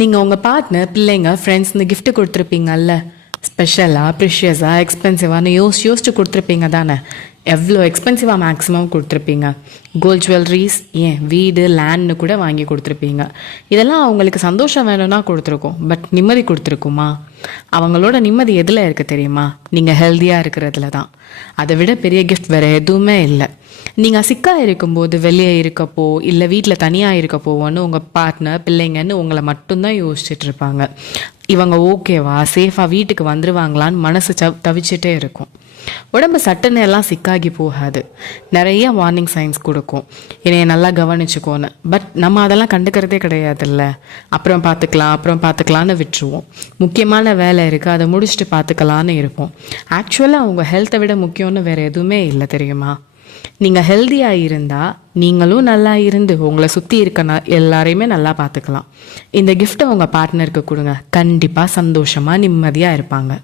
நீங்கள் உங்கள் பார்ட்னர், பிள்ளைங்க, ஃப்ரெண்ட்ஸ்னு gift கொடுத்துருப்பீங்கல்ல, ஸ்பெஷலாக ப்ரிஷியஸாக எக்ஸ்பென்சிவானு யோசிச்சு கொடுத்துருப்பீங்க தானே. எவ்வளோ எக்ஸ்பென்சிவாக மேக்ஸிமம் கொடுத்துருப்பீங்க. கோல்ட் ஜுவல்லரிஸ், ஏன் வீடு லேண்ட்னு கூட வாங்கி கொடுத்துருப்பீங்க. இதெல்லாம் அவங்களுக்கு சந்தோஷம் வேணும்னா கொடுத்துருக்கோம், பட் நிம்மதி கொடுத்துருக்குமா? அவங்களோட நிம்மதி எதில் இருக்குது தெரியுமா? நீங்கள் ஹெல்த்தியாக இருக்கிறதுல தான். அதை விட பெரிய கிஃப்ட் வேறு எதுவுமே இல்லை. நீங்கள் சிக்காக இருக்கும்போது வெளியே இருக்கப்போ இல்லை வீட்டில் தனியாக இருக்கப்போவோன்னு உங்கள் பார்ட்னர், பிள்ளைங்கன்னு உங்களை மட்டும்தான் யோசிச்சுட்டு இருப்பாங்க. இவங்க ஓகேவா, சேஃபாக வீட்டுக்கு வந்துடுவாங்களான்னு மனசு தவிச்சிட்டே இருக்கும். உடம்பு சட்டுன்னு எல்லாம் சிக்காகி போகாது. நிறைய வார்னிங் சைன்ஸ் கொடுக்கும், என்னைய நல்லா கவனிச்சுக்கோன்னு. பட் நம்ம அதெல்லாம் கண்டுக்கிறதே கிடையாதுல்ல. அப்புறம் பார்த்துக்கலான்னு விட்டுருவோம். முக்கியமான வேலை இருக்குது, அதை முடிச்சுட்டு பார்த்துக்கலான்னு இருப்போம். ஆக்சுவலாக அவங்க ஹெல்த்தை விட முக்கியம்னு வேறு எதுவுமே இல்லை தெரியுமா? நீங்கள் ஹெல்த்தியாக இருந்தால் நீங்களும் நல்லா இருந்து உங்களை சுற்றி இருக்க எல்லாரையுமே நல்லா பார்த்துக்கலாம். இந்த கிஃப்ட்டை உங்கள் பார்ட்னருக்கு கொடுங்க, கண்டிப்பாக சந்தோஷமாக நிம்மதியாக இருப்பாங்க.